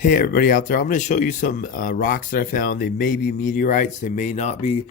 Hey everybody out there, I'm going to show you some rocks that I found. They may be meteorites, they may not be.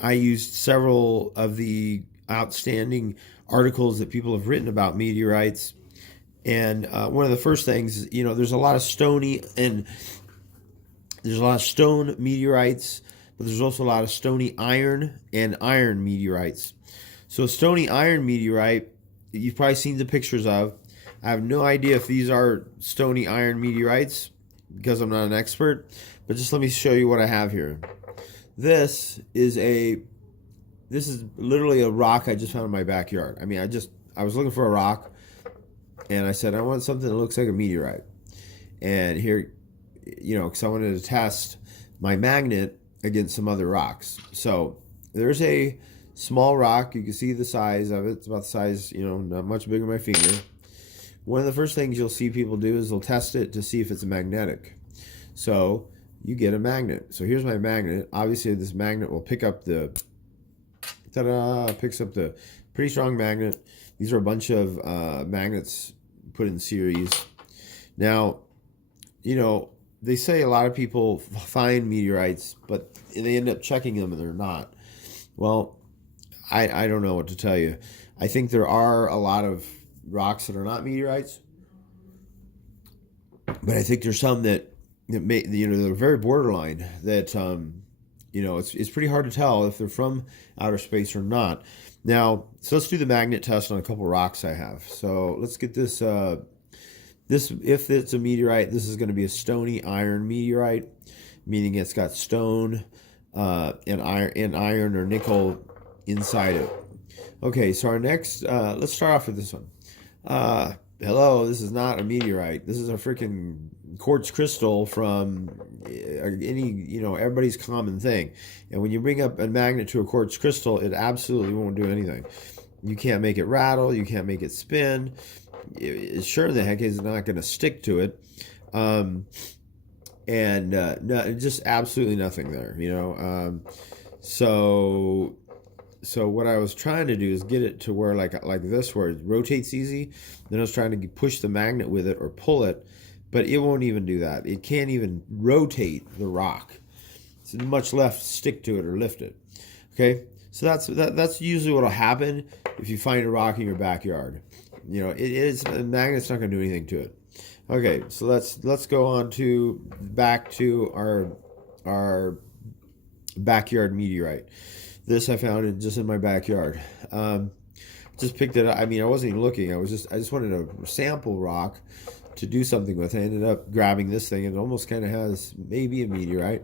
I used several of the outstanding articles that people have written about meteorites. And one of the first things, there's a lot of there's a lot of stone meteorites, but there's also a lot of stony iron and iron meteorites. So stony iron meteorite, you've probably seen the pictures of. I have no idea if these are stony iron meteorites because I'm not an expert, but just let me show you what I have here. This is literally a rock I just found in my backyard. I was looking for a rock and I said I want something that looks like a meteorite. And here, because I wanted to test my magnet against some other rocks. So there's a small rock. You can see the size of it. It's about the size, not much bigger than my finger. One of the first things you'll see people do is they'll test it to see if it's magnetic. So you get a magnet. So here's my magnet. Obviously this magnet will pick up picks up the pretty strong magnet. These are a bunch of magnets put in series. Now, they say a lot of people find meteorites, but they end up checking them and they're not. Well, I don't know what to tell you. I think there are a lot of rocks that are not meteorites, but I think there's some that may, they're very borderline. That it's pretty hard to tell if they're from outer space or not. Now, so let's do the magnet test on a couple rocks I have. So let's get this. If it's a meteorite, this is going to be a stony iron meteorite, meaning it's got stone and iron or nickel inside it. Okay, so our next, let's start off with this one. Hello, this is not a meteorite. This is a freaking quartz crystal from everybody's common thing. And when you bring up a magnet to a quartz crystal, it absolutely won't do anything. You can't make it rattle. You can't make it spin. Sure, the heck is not going to stick to it. No, just absolutely nothing there, So what I was trying to do is get it to where like this, where it rotates easy. Then I was trying to push the magnet with it or pull it, but it won't even do that. It can't even rotate the rock. It's much less stick to it or lift it. Okay, so that's usually what'll happen if you find a rock in your backyard. The magnet's not going to do anything to it. Okay, so let's go on back to our backyard meteorite. This I found just in my backyard. Just picked it up. I wasn't even looking. I just wanted a sample rock to do something with. I ended up grabbing this thing. It almost kind of has maybe a meteorite.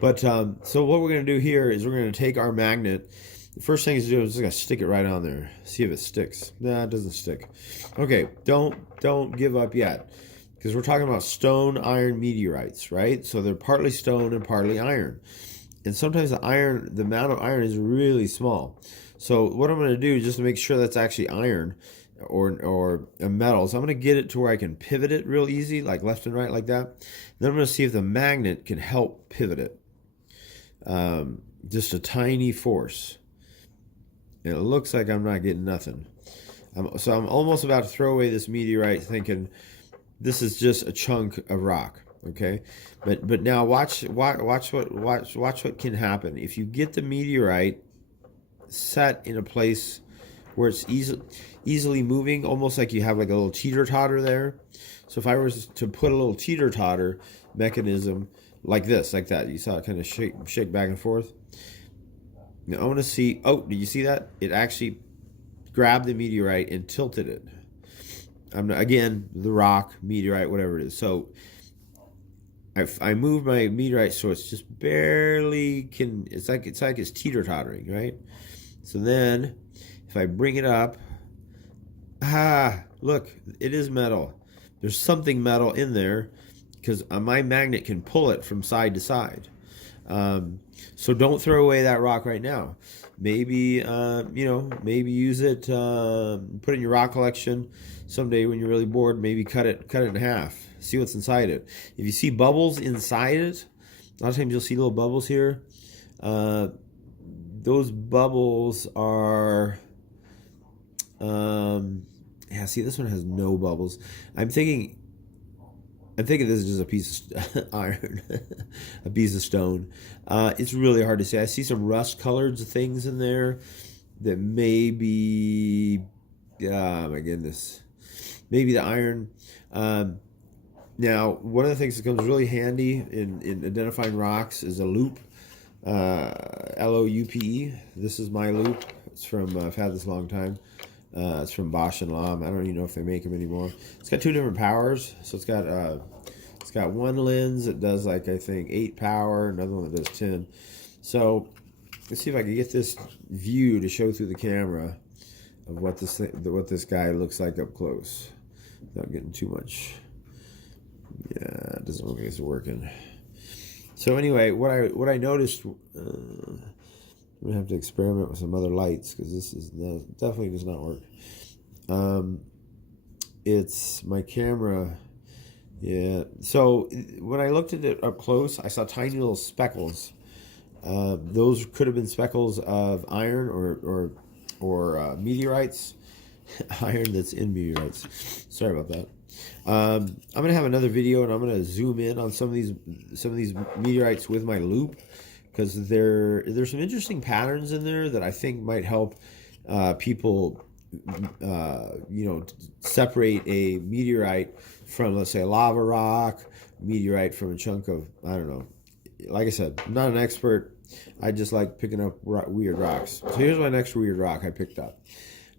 But so what we're going to do here is we're going to take our magnet. The first thing to do is just going to stick it right on there. See if it sticks. Nah, it doesn't stick. Okay, don't give up yet. Because we're talking about stone iron meteorites, right? So they're partly stone and partly iron. And sometimes the amount of iron is really small. So what I'm going to do, just to make sure that's actually iron or a metal, so I'm going to get it to where I can pivot it real easy, like left and right like that. Then I'm going to see if the magnet can help pivot it. Just a tiny force. And it looks like I'm not getting nothing. So I'm almost about to throw away this meteorite thinking this is just a chunk of rock. Okay, but now watch what can happen if you get the meteorite set in a place where it's easily moving, almost like you have like a little teeter-totter there. So if I was to put a little teeter-totter mechanism like that, you saw it kind of shake back and forth. Now I want to see. Oh, did you see that? It actually grabbed the meteorite and tilted it. Again, the rock, meteorite, whatever it is. So I moved my meteorite so it's just barely it's like it's teeter-tottering, right? So then if I bring it up, look, it is metal. There's something metal in there because my magnet can pull it from side to side. So don't throw away that rock right now. Maybe maybe use it, put it in your rock collection. Someday when you're really bored, maybe cut it in half. See what's inside it. If you see bubbles inside it, a lot of times you'll see little bubbles here. Those bubbles are, see, this one has no bubbles. I'm thinking I'm thinking this is just a piece of iron, a piece of stone. It's really hard to say. I see some rust-colored things in there that may be, my goodness, maybe the iron. Um, Now, one of the things that comes really handy in identifying rocks is a loupe, Loupe. This is my loupe. It's from, I've had this a long time. It's from Bosch and Lomb. I don't even know if they make them anymore. It's got two different powers. So it's got one lens that does like, I think 8 power, another one that does 10. So let's see if I can get this view to show through the camera of what this guy looks like up close without getting too much. Yeah, it doesn't look like it's working. So anyway, what I noticed, I'm gonna have to experiment with some other lights because this definitely does not work. It's my camera. Yeah. So when I looked at it up close, I saw tiny little speckles. Those could have been speckles of iron or meteorites. Iron that's in meteorites. Sorry about that. I'm gonna have another video, and I'm gonna zoom in on some of these meteorites with my loupe, because there's some interesting patterns in there that I think might help people, separate a meteorite from, let's say, a lava rock, meteorite from a chunk of, I don't know. Like I said, I'm not an expert. I just like picking up weird rocks. So here's my next weird rock I picked up.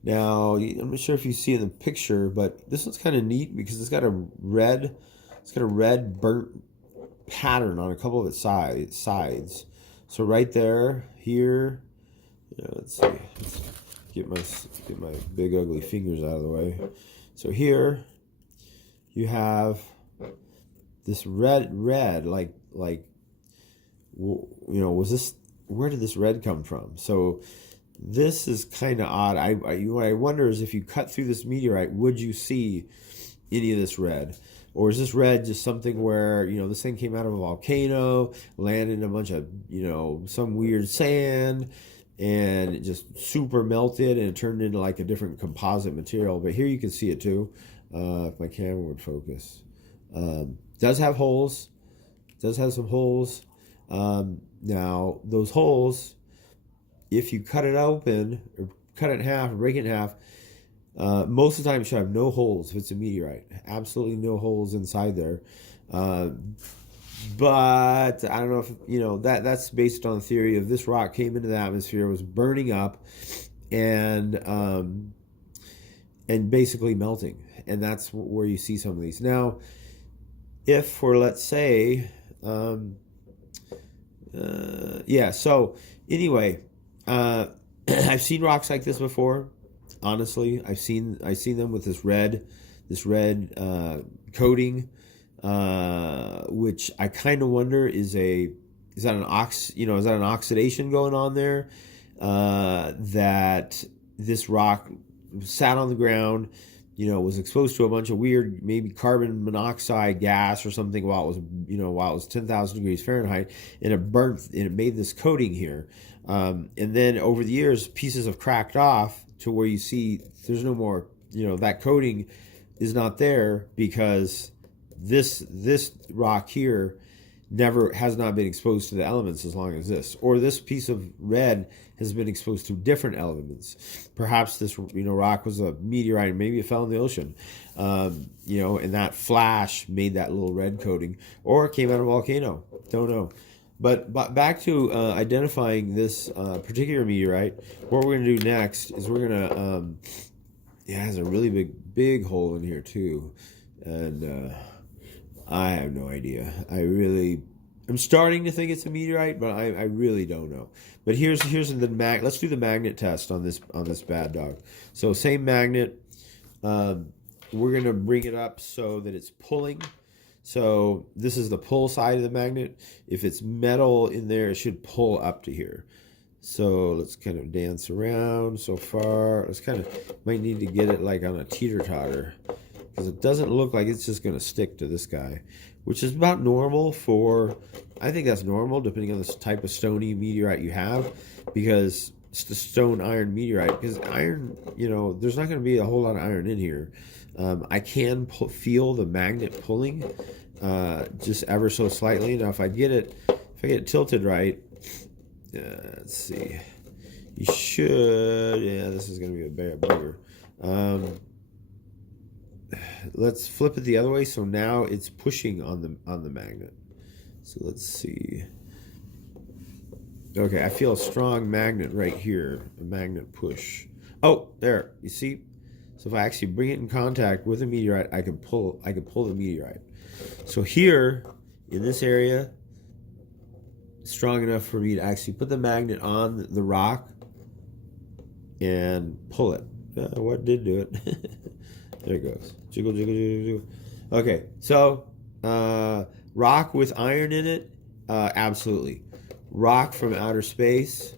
Now, I'm not sure if you see in the picture, but this one's kind of neat because it's got a red burnt pattern on a couple of its sides. So right there, here, let's see, let's get my big ugly fingers out of the way. So here, you have this red, like, where did this red come from? So this is kind of odd. What I wonder is if you cut through this meteorite, would you see any of this red? Or is this red just something where, this thing came out of a volcano, landed in a bunch of, some weird sand, and it just super melted and it turned into like a different composite material. But here you can see it too, if my camera would focus. Does have holes. Does have some holes. Now, those holes, if you cut it open or cut it in half or break it in half, most of the time it should have no holes if it's a meteorite. Absolutely no holes inside there. But I don't know if, that's based on the theory of this rock came into the atmosphere, was burning up, and basically melting. And that's where you see some of these. Now, if for, let's say, so anyway, I've seen rocks like this before. Honestly, I've seen them with this red coating, which I kind of wonder is that an oxidation going on there? That this rock sat on the ground, was exposed to a bunch of weird, maybe carbon monoxide gas or something while it was 10,000 degrees Fahrenheit, and it burnt and it made this coating here. And then over the years, pieces have cracked off to where you see there's no more, that coating is not there because this rock here has not been exposed to the elements as long as this, or this piece of red has been exposed to different elements. Perhaps this rock was a meteorite, maybe it fell in the ocean, and that flash made that little red coating, or it came out of a volcano. Don't know. But back to identifying this particular meteorite, what we're going to do next is we're going to, it has a really big hole in here too, and I have no idea. I'm starting to think it's a meteorite, but I really don't know. But here's let's do the magnet test on this bad dog. So same magnet, we're going to bring it up so that it's pulling. So this is the pull side of the magnet. If it's metal in there, it should pull up to here. So let's kind of dance around so far. Might need to get it like on a teeter-totter, because it doesn't look like it's just going to stick to this guy, which is about normal I think that's normal depending on the type of stony meteorite you have, because it's the stone iron meteorite, because iron, there's not going to be a whole lot of iron in here. I can feel the magnet pulling, just ever so slightly. Now, if I get it tilted right, let's see. You should. Yeah, this is going to be a bad bugger. Let's flip it the other way. So now it's pushing on the magnet. So let's see. Okay, I feel a strong magnet right here. A magnet push. Oh, there. You see? So if I actually bring it in contact with a meteorite, I can pull the meteorite. So here, in this area, strong enough for me to actually put the magnet on the rock and pull it. What did do it? There it goes. Jiggle, jiggle, jiggle, jiggle. Okay, so rock with iron in it, absolutely. Rock from outer space,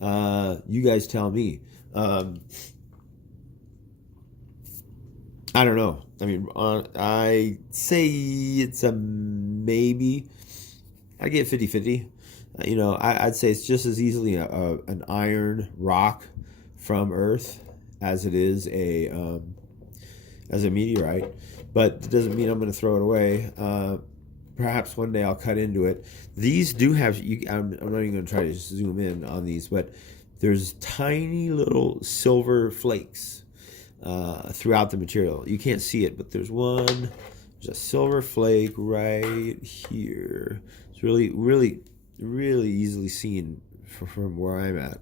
you guys tell me. I don't know. I mean, I say it's a maybe. I get 50-50. You know, I'd say it's just as easily an iron rock from Earth as it is as a meteorite. But it doesn't mean I'm going to throw it away. Perhaps one day I'll cut into it. These do have. I'm not even going to try to zoom in on these, but there's tiny little silver flakes throughout the material. You can't see it, but there's one. There's a silver flake right here. It's really, really, really easily seen from where I'm at.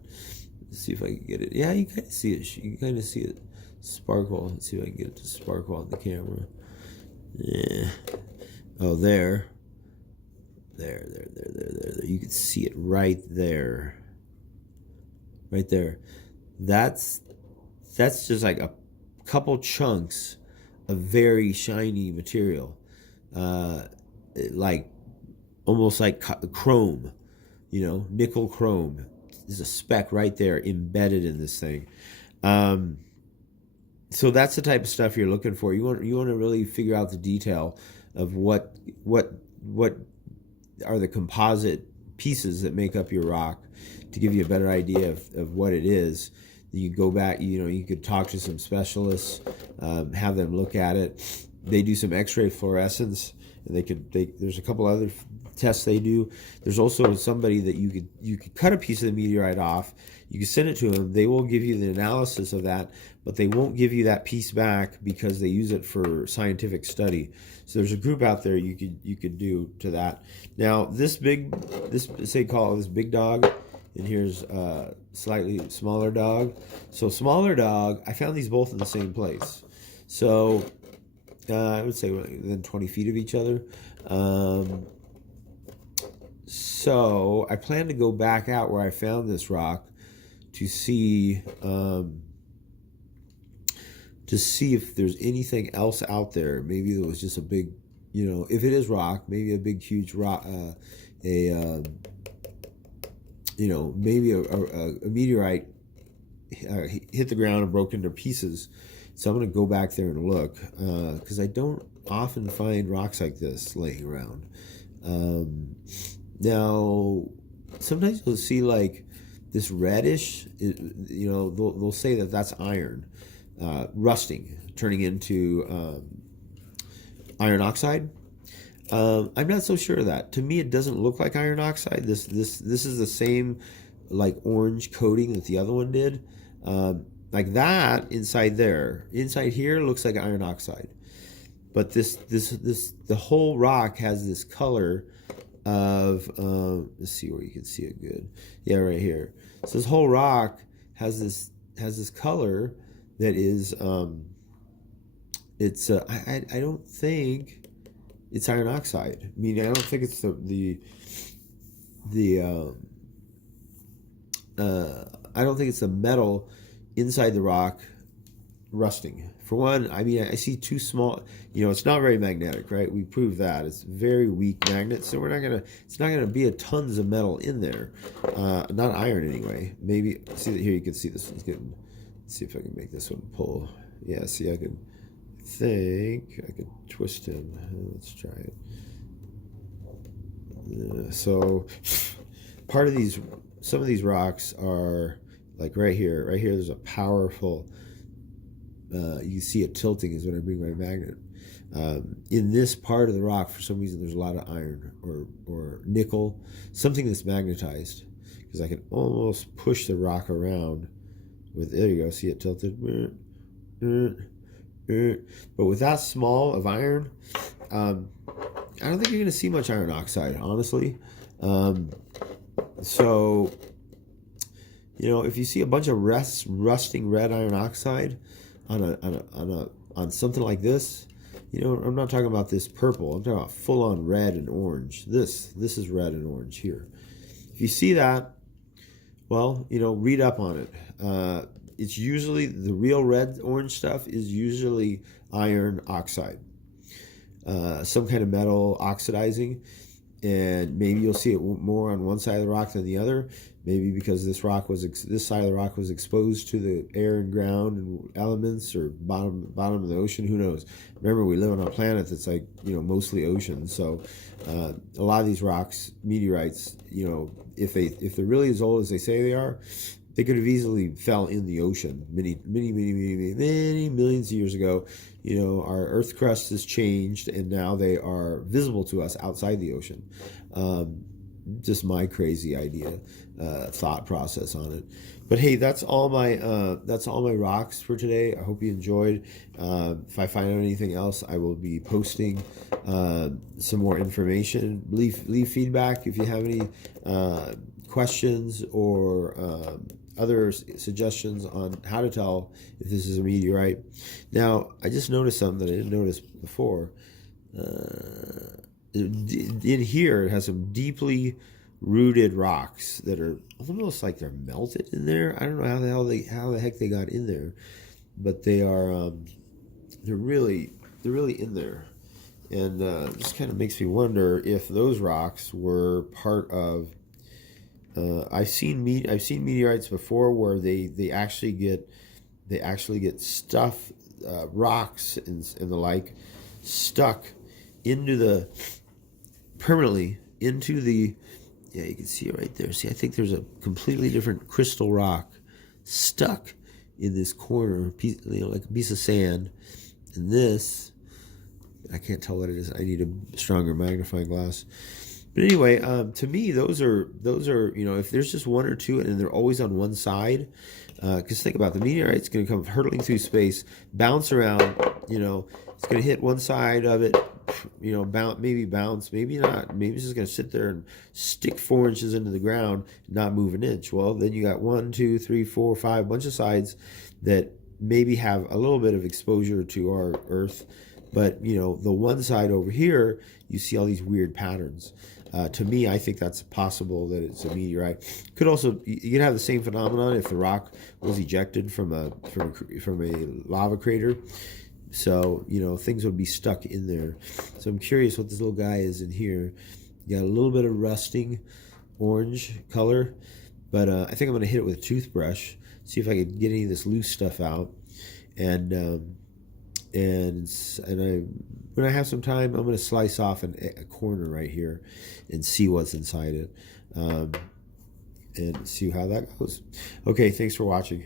Let's see if I can get it. Yeah, you kind of see it. You kind of see it sparkle. Let's see if I can get it to sparkle on the camera. Yeah. Oh, there. There. You can see it right there. Right there. That's just like a couple chunks of very shiny material. Like almost like chrome, you know, nickel chrome. There's a speck right there embedded in this thing. So that's the type of stuff you're looking for. You want to really figure out the detail of what are the composite pieces that make up your rock to give you a better idea of what it is. You go back, you know, you could talk to some specialists, have them look at it. They do some X-ray fluorescence, and there's a couple other tests they do. There's also somebody that you could cut a piece of the meteorite off. You can send it to them. They will give you the analysis of that, but they won't give you that piece back because they use it for scientific study. So there's a group out there you could do to that. Now this big dog, and here's a slightly smaller dog. So smaller dog, I found these both in the same place. So I would say within 20 feet of each other. So I plan to go back out where I found this rock to see if there's anything else out there. Maybe there was just a big, you know, if it is rock, maybe a big, huge rock, you know, maybe a meteorite hit the ground and broke into pieces. So I'm going to go back there and look because I don't often find rocks like this laying around. Now, sometimes you'll see like this reddish, you know, they'll say that that's iron rusting, turning into iron oxide. I'm not so sure of that. To me, it doesn't look like iron oxide. This is the same like orange coating that the other one did. Like that inside there. Inside here looks like iron oxide. But the whole rock has this color of let's see where you can see it good. Yeah, right here. So this whole rock has this color that is it's I don't think it's iron oxide. I mean, I don't think it's I don't think it's the metal inside the rock rusting. For one, I mean, I see too small, you know, it's not very magnetic, right? We proved that. It's very weak magnet, so it's not gonna be a tons of metal in there. Not iron anyway. Maybe, see that here, you can see this one's getting, let's see if I can make this one pull. Yeah, see, I think I could twist him. Let's try it. So part of these, some of these rocks are like right here there's a powerful, you see it tilting is when I bring my magnet. In this part of the rock, for some reason, there's a lot of iron or nickel, something that's magnetized, because I can almost push the rock around with, there you go, see it tilted. But with that small of iron, I don't think you're going to see much iron oxide, honestly. So, if you see a bunch of rusting red iron oxide on something like this, I'm not talking about this purple. I'm talking about full-on red and orange. This is red and orange here. If you see that, well, read up on it. It's usually, the real red orange stuff is usually iron oxide, some kind of metal oxidizing, and maybe you'll see it more on one side of the rock than the other. Maybe because this side of the rock was exposed to the air and ground and elements, or bottom of the ocean. Who knows? Remember, we live on a planet that's like mostly ocean. So a lot of these rocks, meteorites, if they're really as old as they say they are, they could have easily fell in the ocean many millions of years ago. Our Earth crust has changed, and now they are visible to us outside the ocean. Just my crazy idea, thought process on it. But hey, that's all my rocks for today. I hope you enjoyed. If I find out anything else, I will be posting some more information. Leave feedback if you have any questions or other suggestions on how to tell if this is a meteorite. Now, I just noticed something that I didn't notice before. In here, it has some deeply rooted rocks that are almost like they're melted in there. I don't know how the heck they got in there, but they are they're really in there, and this kind of makes me wonder if those rocks were part of. I've seen meteorites before where they actually get stuff, rocks and the like, stuck permanently into the, you can see it right there. See, I think there's a completely different crystal rock stuck in this corner, like a piece of sand. And this, I can't tell what it is. I need a stronger magnifying glass. But anyway, to me, those are if there's just one or two and they're always on one side, because think about it, the meteorite's going to come hurtling through space, bounce around, it's going to hit one side of it, bounce, maybe not, maybe it's just going to sit there and stick 4 inches into the ground, not move an inch. Well, then you got 1, 2, 3, 4, 5, bunch of sides that maybe have a little bit of exposure to our Earth, but the one side over here, you see all these weird patterns. To me, I think that's possible that it's a meteorite. You could have the same phenomenon if the rock was ejected from a lava crater. So things would be stuck in there. So I'm curious what this little guy is in here. You got a little bit of rusting orange color, but I think I'm going to hit it with a toothbrush, see if I can get any of this loose stuff out, and when I have some time, I'm going to slice off a corner right here and see what's inside it, and see how that goes. Okay, thanks for watching.